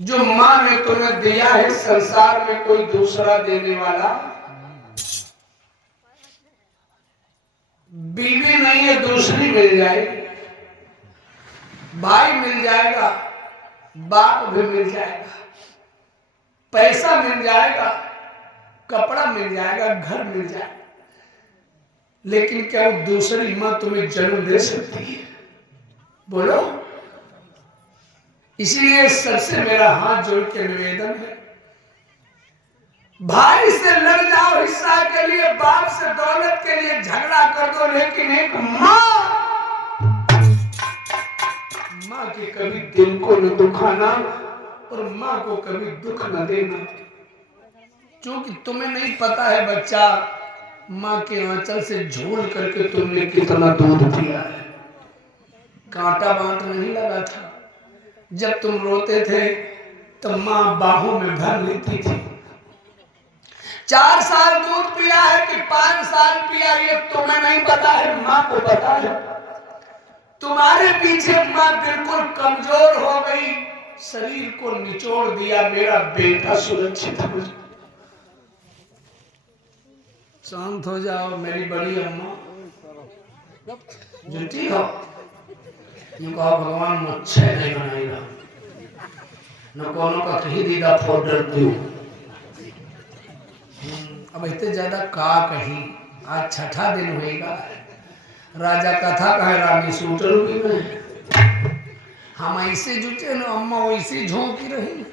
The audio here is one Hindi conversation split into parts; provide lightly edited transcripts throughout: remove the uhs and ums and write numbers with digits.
जो माँ ने तुम्हें दिया है संसार में कोई दूसरा देने वाला बीवी नहीं है, दूसरी मिल जाएगी, भाई मिल जाएगा, बाप भी मिल जाएगा, पैसा मिल जाएगा, कपड़ा मिल जाएगा, घर मिल जाएगा, लेकिन क्या वो दूसरी मां तुम्हें जन्म दे सकती है? बोलो। इसीलिए सबसे मेरा हाथ जोड़ के निवेदन है, भाई से लड़ जाओ हिस्सा के लिए, बाप से दौलत के लिए झगड़ा कर दो, लेकिन एक माँ के कभी दिल को न दुखाना और माँ को कभी दुख न देना। क्योंकि तुम्हें नहीं पता है बच्चा, माँ के आंचल से झोल करके तुमने कितना दूध पिया है। कांटा बांट नहीं लगा था, जब तुम रोते थे तो माँ बाहों में भर लेती थी। 4 साल दूध पिया है कि 5 साल पिया, ये तुम्हें नहीं पता है, माँ को पता है। तुम्हारे पीछे माँ बिल्कुल कमजोर हो गई, शरीर को निचोड़ दिया, मेरा बेटा सुरक्षित हो जाए। शांत हो जाओ मेरी बड़ी अम्मा, जुटी हो। यूं कहो भगवान मुझे नहीं बनाएगा, न कोनो का कही दीदा फोल्डर दू। अब इतने ज्यादा का कही, आज छठा दिन होएगा, राजा कथा कहे रानी सूटलूगी में। हम ऐसे जुटे न, अम्मा वैसे झोंकी रही।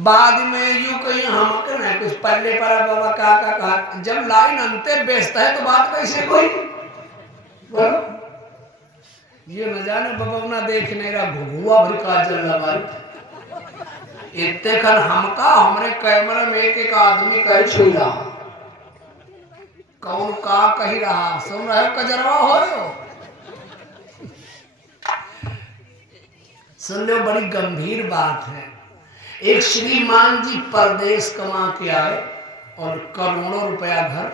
बाद में यूं कहीं हम कहना कुछ पल्ले पर बाबा का कहा, जब लाइन अंते बेचता है तो बात कैसे कोई बोलो। ये न जाने बाबा ना देख नहीं रहा, घुघुआ भर का जल लगा इतने खल हमका हमरे कैमरे में एक आदमी कह छुड़ा, कौन का कही रहा, सुन रहे हो कजरवा हो रहे हो? सुन लो, बड़ी गंभीर बात है। एक श्रीमान जी परदेश कमा के आए और करोड़ों रुपया घर,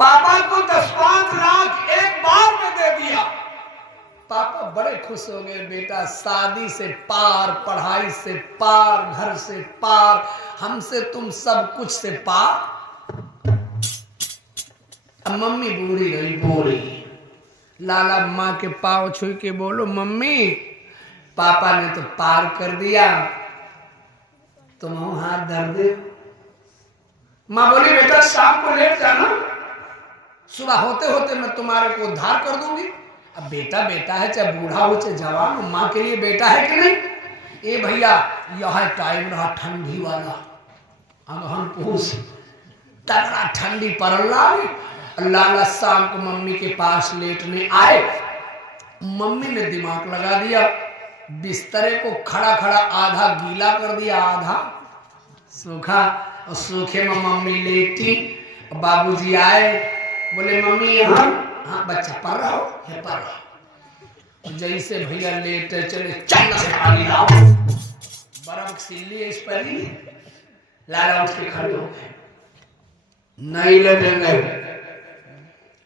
पापा को 10-5 लाख एक बार में दे दिया। पापा बड़े खुश हो गए, बेटा शादी से पार, पढ़ाई से पार, घर से पार, हमसे तुम सब कुछ से पार। अब मम्मी बूढ़ी रही, बूढ़ी लाला माँ के पाँव छू के बोलो, मम्मी पापा ने तो पार कर दिया, तुम हाथ धर दे। माँ बोली, बेटा शाम को लेट जाना, सुबह होते होते मैं तुम्हारे को उद्धार कर दूंगी। अब बेटा बेटा है, चाहे बूढ़ा हो चाहे जवान हो, माँ के लिए बेटा है कि नहीं? ए भैया, यह टाइम रहा ठंडी वाला, अब हम पूछ तगड़ा ठंडी पड़ल रहा। लाला शाम को मम्मी के पास लेटने आए, मम्मी ने दिमाग लगा दिया, बिस्तरे को खड़ा खड़ा आधा गीला कर दिया, आधा सूखा, और सूखे में मम्मी लेटी। बाबूजी आए, बोले मम्मी यहाँ, हाँ बच्चा पढ़ रहा हो, है पढ़ रहा। जैसे भैया लेटे चले, चल से पानी लाओ, बर्फ सिल्ली इस पर ही। लाला उठ के खड़े हो गए, नहीं ले देंगे,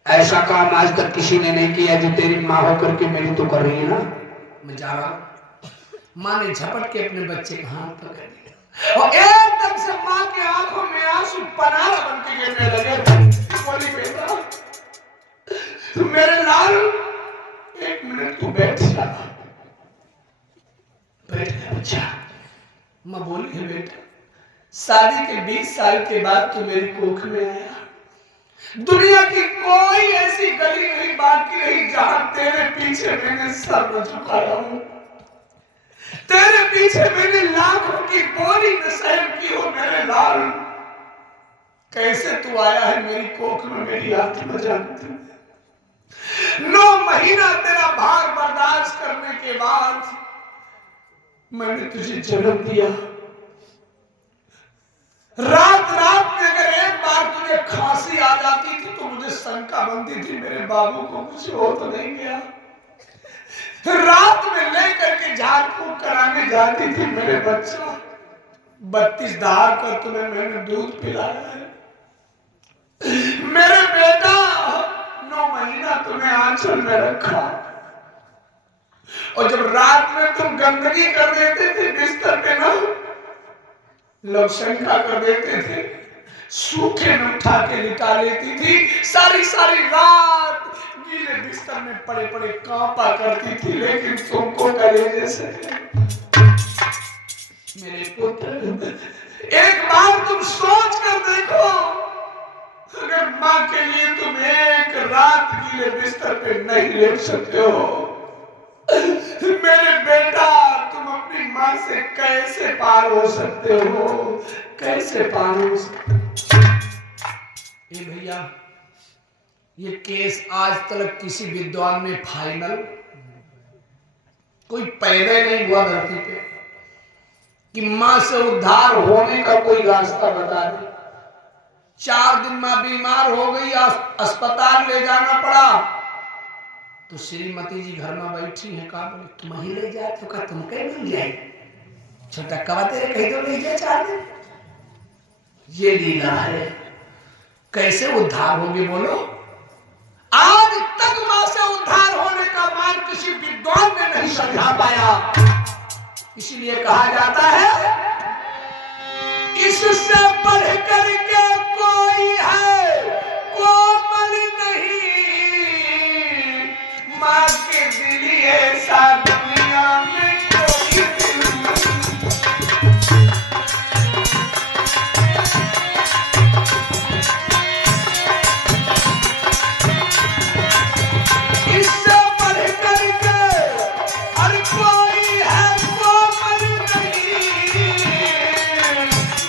ऐसा काम आज तक किसी ने नहीं किया जो तेरी माँ होकर के मेरी तो कर रही है ना, मैं जा रहा हूं। माँ ने झपट के अपने बच्चे का हाथ पकड़ लिया और एकदम से माँ के आंखों में आंसू पनारा बन के गिरने लगे। बोली, बेटा मेरे लाल, 1 मिनट तू बैठ जा। बैठ गया बच्चा। माँ बोली है, बेटा शादी के 20 साल के बाद तू मेरी कोख में आया, दुनिया की कोई ऐसी गली नहीं बाकी रही जहां तेरे पीछे मैंने सर न झुकाया हूं, तेरे पीछे मैंने लाखों की बोरी न सहन की हो। मेरे लाल, कैसे तू आया है मेरी कोख में, मेरी आत्मा जानती है। 9 महीना तेरा भार बर्दाश्त करने के बाद मैंने तुझे जन्म दिया। रात रात में अगर एक बार तुझे खांसी आ जाती थी तो मुझे शंका बनती थी, मेरे बाबू को कुछ हो तो नहीं गया। रात में लेकर के झाड़ फूक कराने जाती थी, मेरे बच्चा 32 धार कर तुम्हें मैंने दूध पिलाया है। मेरे बेटा 9 महीना तुम्हें आंचल में रखा, और जब रात में तुम गंदगी कर देते थे बिस्तर पे ना, लवशंका कर देते थे, सूखे में उठा के लिटा लेती थी, सारी सारी रात गीले बिस्तर में पड़े पड़े कांपा करती थी। लेकिन तुमको कलेजे से मेरे पुत्र, एक बार तुम सोच कर देखो, अगर मां के लिए तुम एक रात गीले बिस्तर पे नहीं लेट सकते हो, मेरे बेटा तुम अपनी मां से कैसे पार हो सकते हो, कैसे पार हो सकते हो? ये भैया, ये केस आज तक किसी विद्वान ने फाइनल, कोई पैदा नहीं हुआ धरती पे कि मां से उद्धार होने का कोई रास्ता बता दे। 4 दिन मां बीमार हो गई, अस्पताल ले जाना पड़ा, तो श्रीमती जी घर में बैठी है, कहा बोले तुम ही ले जाए, तो कहा तुम कहीं नहीं जाए, छोटा कवा तेरे कहीं तो ले जाए 4 दिन। ये लीला है, कैसे उद्धार होगी बोलो? आज तक मां से उद्धार होने का मार्ग किसी विद्वान ने नहीं समझा पाया। इसीलिए कहा जाता है इससे बढ़ करके कोई है कोमल नहीं, मां के दिल ऐसा दुनिया में कोई इससे बढ़ करके और कोई है कोमल नहीं,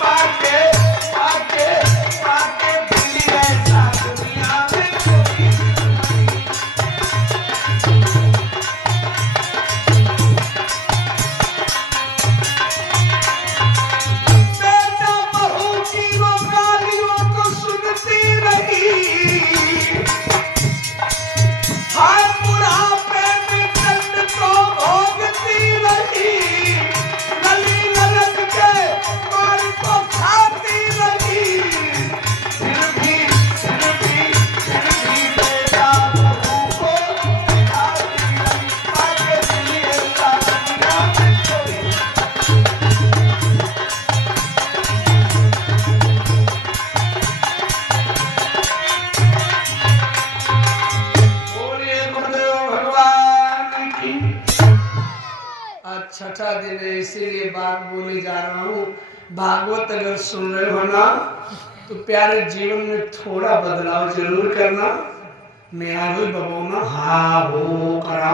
मां के दिल ऐसा दुनिया में कोई बेटा बहू की वो गालियों को सुनती रही, हाय बुढ़ापे में दर्द को भोगती रही, गली ललक के मार को खाती रही, फिर भी बेटा बहू को खाती रही, आगे दिए का दुनिया में कोई। बोलिए गुरुदेव भगवान की। आज छठा दिन है, इसीलिए बात बोले जा रहा हूँ। भागवत अगर सुन रहे हो ना, तो प्यारे जीवन में थोड़ा बदलाव जरूर करना। मैं आगे बबोना हा हो करा